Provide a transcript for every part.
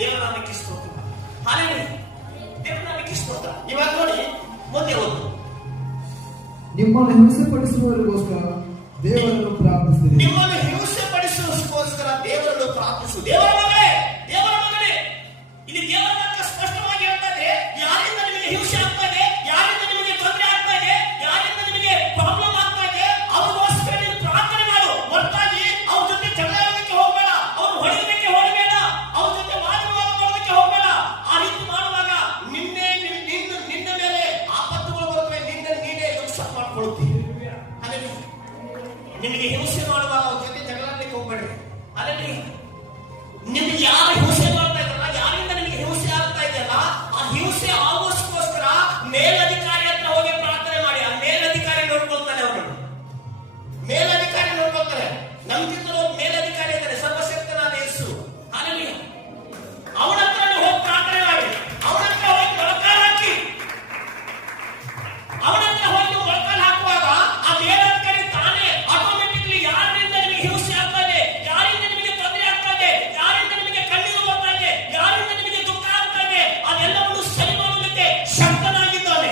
ದೇವರ ನಾಮಕ್ಕೆ ಸ್ತೋತ್ರ. ಹಾಲೆಲೂಯಾ. ದೇವರ ನಾಮಕ್ಕೆ ಸ್ತೋತ್ರ. ಇವಾಗ ನೋಡಿ ಮುಂದೆ ಓದು. ನಿಮ್ಮನ್ನು ಹಿಂಸೆಪಡಿಸುವವರಿಗೋಸ್ಕರ ದೇವರನ್ನು ಪ್ರಾರ್ಥಿಸಿರಿ. ನಿಮ್ಮನ್ನು ಹಿಂಸೆಪಡಿಸುವವರಿಗೋಸ್ಕರ ದೇವರನ್ನು ಪ್ರಾರ್ಥಿಸು. ದೇವರ ಮಗನೇ, ದೇವರ ಮಗನೇ, ಇಲ್ಲಿ ದೇವರ ವಾಕ್ಯ ಸ್ಪಷ್ಟವಾಗಿ ಹೇಳ್ತಾರೆ, ಯಾರಿಂದ ನಿಮಗೆ ಹಿಂಸೆ ಆಗ್ತಾ ಇದೆ, ಯಾರಿಂದ ನಿಮಗೆ ತೊಂದರೆ ಆಗ್ತಾ ಇದೆ, ಯಾರಿಂದ ನಿಮಗೆ ಪ್ರಾಬ್ಲಮ್ ಆಗ್ತಾ ಇದೆ, ಅವ್ರಿಗೋಸ್ಕರ ನೀನು ಪ್ರಾರ್ಥನೆ ಮಾಡು. ಹೊರತಾಗಿ ಅವ್ರ ಜೊತೆ ಜಗಳ ಆಡೋದಕ್ಕೆ ಹೋಗಬೇಡ, ಅವ್ರು ಹೊಡೆಯೋದಕ್ಕೆ ಹೋಗಬೇಡ, ಅವ್ರ ಜೊತೆ ವಾದವಿವಾದ ಮಾಡೋದಕ್ಕೆ ಹೋಗಬೇಡ. ಆ ರೀತಿ ಮಾಡುವಾಗ ನಿನ್ನ ಮೇಲೆ ಆಪತ್ತುಗಳು ಬರುತ್ತವೆ, ನೀನೇ ಲುಕ್ಸಾನ್ ಮಾಡ್ಕೊಳ್ತೀವಿ. ನಿಮಗೆ ಹಿಂಸೆ ಮಾಡುವಾಗ ಅವ್ರ ಜೊತೆ ಜಗಳಾಡಲಿಕ್ಕೆ ಹೋಗ್ಬೇಡ್ರಿ. ಅಲ್ಲಿ ನಿಮ್ಗೆ ಯಾರು ಹಿಂಸೆ ಮಾಡ್ತಾ ಇದ್ದಾರಲ್ಲ, ಯಾರಿಂದ ನಿಮಗೆ ಹಿಂಸೆ ಆಗ್ತಾ ಇದೆಯಲ್ಲ, ಆ ಹಿಂಸೆ ಆಗೋಸ್ಕೋಸ್ಕರ ಮೇಲಧಿಕಾರಿ ಹತ್ರ ಹೋಗಿ ಪ್ರಾರ್ಥನೆ ಮಾಡಿ. ಆ ಮೇಲಧಿಕಾರಿ ನೋಡ್ಕೊಳ್ತಾನೆ, ಅವರನ್ನು ಮೇಲಧಿಕಾರಿ ನೋಡ್ಕೊಳ್ತಾರೆ. ನಮ್ಗಿಂತ ಮೇಲಧಿಕಾರಿ ಇದ್ದಾರೆ, ಸರ್ವಶಕ್ತನಾದ ಯೇಸು. ಅಲ್ಲಿ ಅವನ ಹತ್ರ ಹೋಗಿ ಪ್ರಾರ್ಥನೆ ಮಾಡಿ, ಅವನ ಹತ್ರ ಹೋಗಿ ಮೊಳಕಾಲ ಹಾಕಿ. ಅವನ ಹತ್ರ ಹೋಗಿ ಮೊಳಕಾಲ ಹಾಕುವಾಗ ಆ ಮೇಲಧಿಕಾರಿ ತಾನೇ ಆಟೋಮೆಟಿಕ್ಲಿ ಯಾರಿಂದ ನಿಮಗೆ ಹಿಂಸೆ ಆಗ್ತಾ ಇದೆ, ಯಾರಿಂದ ನಿಮಗೆ ತೊಂದರೆ ಆಗ್ತಾ ಇದೆ, ಯಾರಿಂದ ನಿಮಗೆ ಕಣ್ಣೀರು ಬರ್ತಾ ಇದೆ, ಯಾರಿಂದ ನಿಮಗೆ ದುಃಖ ಆಗ್ತಾ ಇದೆ, ಅದೆಲ್ಲವನ್ನು ಸರಿ ಮಾಡಲಿಕ್ಕೆ ಶಕ್ತನಾಗಿದ್ದಾನೆ.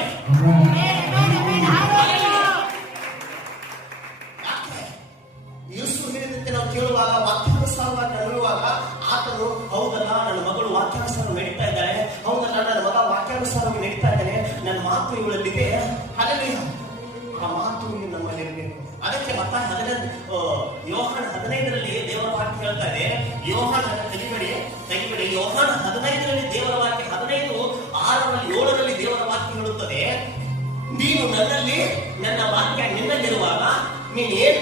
ಯೇಸು ಹೇಳಿದಂತೆ ನಾವು ಕೇಳುವಾಗ, ವಾಕ್ಯಾನುಸಾರವಾಗಿ ನಡೆಯುವಾಗ ಆತನು ಹೌದಲ್ಲ ನನ್ನ ಮಗಳು ವಾಕ್ಯಾನುಸಾರ ನಡೀತಾ ಇದ್ದಾಳೆ, ಹೌದಲ್ಲ ನನ್ನ ಮಗ ವಾಕ್ಯಾನುಸಾರವಾಗಿ ನಡೀತಾ ಇದ್ದಾನೆ, ನನ್ನ ಮಾತು ಇವುಗಳಲ್ಲಿದೆ. ಹಲ್ಲೆಲೂಯಾ. ಆ ಮಾತು ನಮ್ಮಲ್ಲಿ ಇರಬೇಕು. ಅದಕ್ಕೆ ಯೋಹಾನ 15ರಲ್ಲಿ ದೇವರ ವಾಕ್ಯ ಹೇಳ್ತಾ ಇದೆ. ಯೋಹಾನ ತೆಗಿಬೇಡಿ. ಯೋಹಾನ 15ರಲ್ಲಿ ದೇವರ ವಾಕ್ಯ 15:6-7ರಲ್ಲಿ ದೇವರ ವಾಕ್ಯ ಹೇಳುತ್ತದೆ, ನೀನು ನನ್ನಲ್ಲಿ, ನನ್ನ ವಾಕ್ಯ ನಿನ್ನಲ್ಲಿರುವಾಗ ನೀನು ಏನ್